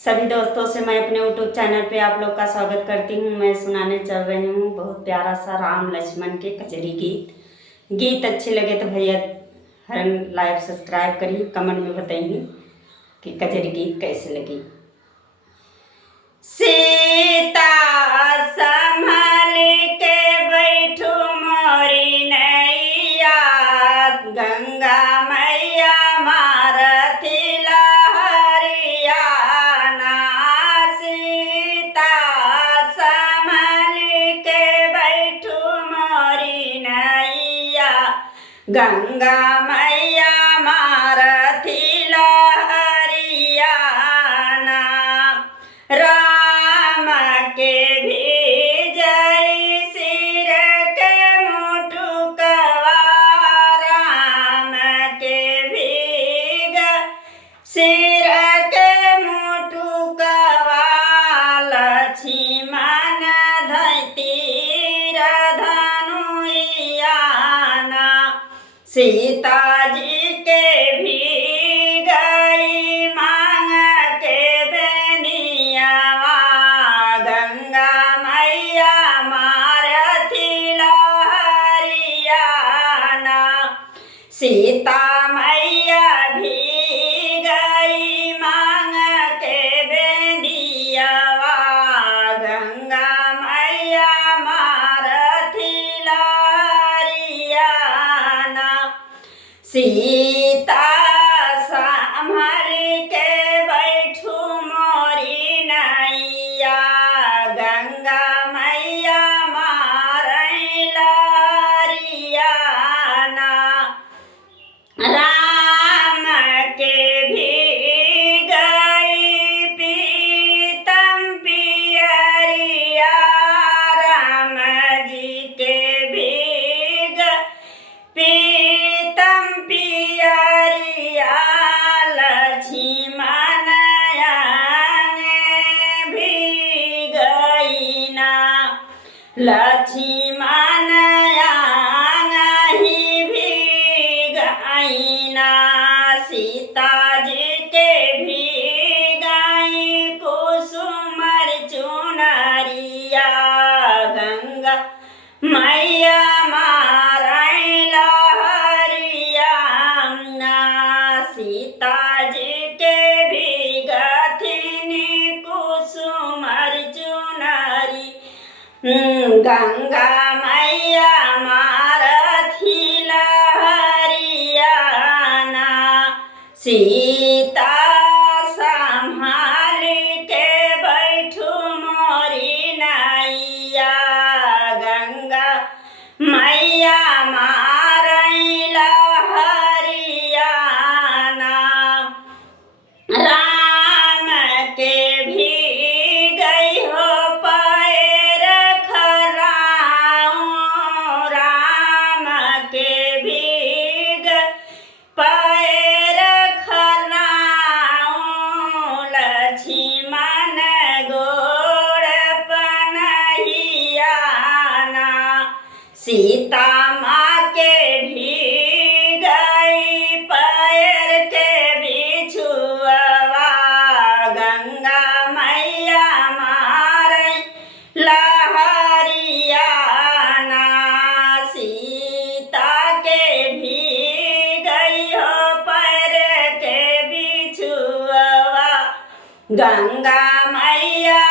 सभी दोस्तों से मैं अपने यूट्यूब चैनल पे आप लोग का स्वागत करती हूँ। मैं सुनाने चल रही हूँ बहुत प्यारा सा राम लक्ष्मण के कजरी गीत अच्छे लगे तो भैया हरन लाइक सब्सक्राइब करिए, कमेंट में बताइए कि कजरी गीत कैसे लगी। सीता संभल के बैठू मोरी नैया, गंगा मैया मारती लहरिया ना। सीता संभल के बैठू मोरी नैया, गंगा मैया मारती लहरिया ना। राम के भीजई सिर के मुठुकवा, राम के भीग सिर के मुठुकवा, लक्ष्मण धैती धनुइया ना। सीता जी के भी गई मांग के बेनियावा, गंगा मैया मारती लहरिया ना। सीता मैया भी गई मांग के बेनियावा, गंगा मैया मारती लहरिया ना। सीता संभल के बैठू मोरी नैया, गंगा मैया मारई लहरिया ना। राम के भी गई पीतम पियरिया, राम जी के भी पीतम पियरिया, लक्ष्मण भी गई ना। लक्ष्मण ही भी गई ना। सीता जी के भी गई कुसुमर चुनरिया, गंगा मैया मारई लहरिया ना। सीता जी के भी गथिनी कुसुमर चुनरी, गंगा मैया मारती लहरिया ना। सीता संभाल के बैठू मोरी नैया, गंगा मैया मारई लहरिया ना। राम के भी गई हो पैर खराऊं, राम के भी पैर खराऊं, लक्ष्मण गोड़ पनहिया ना। सीता माँ के भी गई पैर के बिछुआ, गंगा मैया मारई लहरिया ना। सीता के भी गई हो पैर के बिछुआ, गंगा मैया